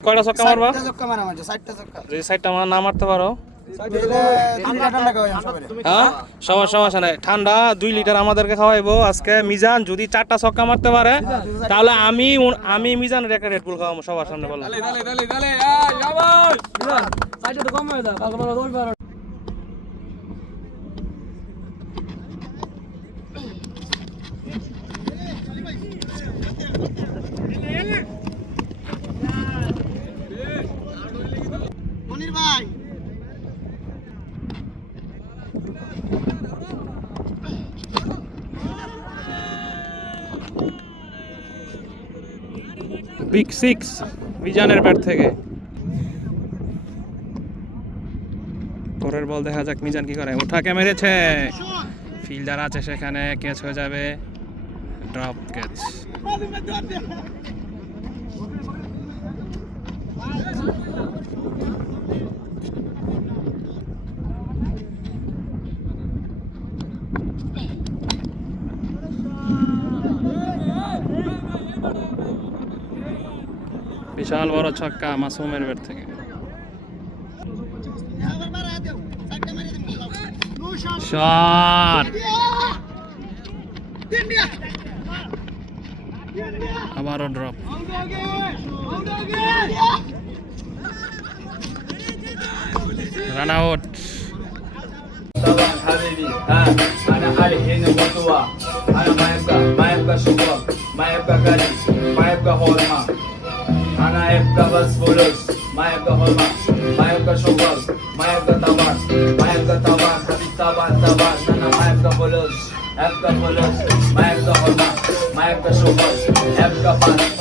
কয়টা ছক্কা মারবা মারা মারছে, ছক্কা যদি মারা না মারতে পারো সবার। হ্যাঁ সমস্যা সমস্যা নাই ঠান্ডা দুই লিটার আমাদেরকে খাওয়াইবো আজকে মিজান যদি চারটা ছক্কা মারতে পারে তাহলে আমি আমি মিজানের একটা রেড বুল খাওয়াবো সবার সামনে বললাম বিগ সিক্স মিজানের ব্যাট থেকে। পরের বল দেখা যাক, মিজান কি করে? ওঠাকে মেরেছে? ফিল্ডার আছে সেখানে ক্যাচ হয়ে যাবে। ড্রপ ক্যাচ বিশাল বড় ছক্কা মাসুমের ব্যাট থেকে। শট! আবারও ড্রপ। রান আউট মায়ের কাছে মায়ের কাছে হলমা was foolish. My of the hallmark, my of the showball, my of the tabak, my of the tabak, tabak, tabak, nana, my of the foolish, have the foolish, my of the hallmark, my of the showball, have the pass.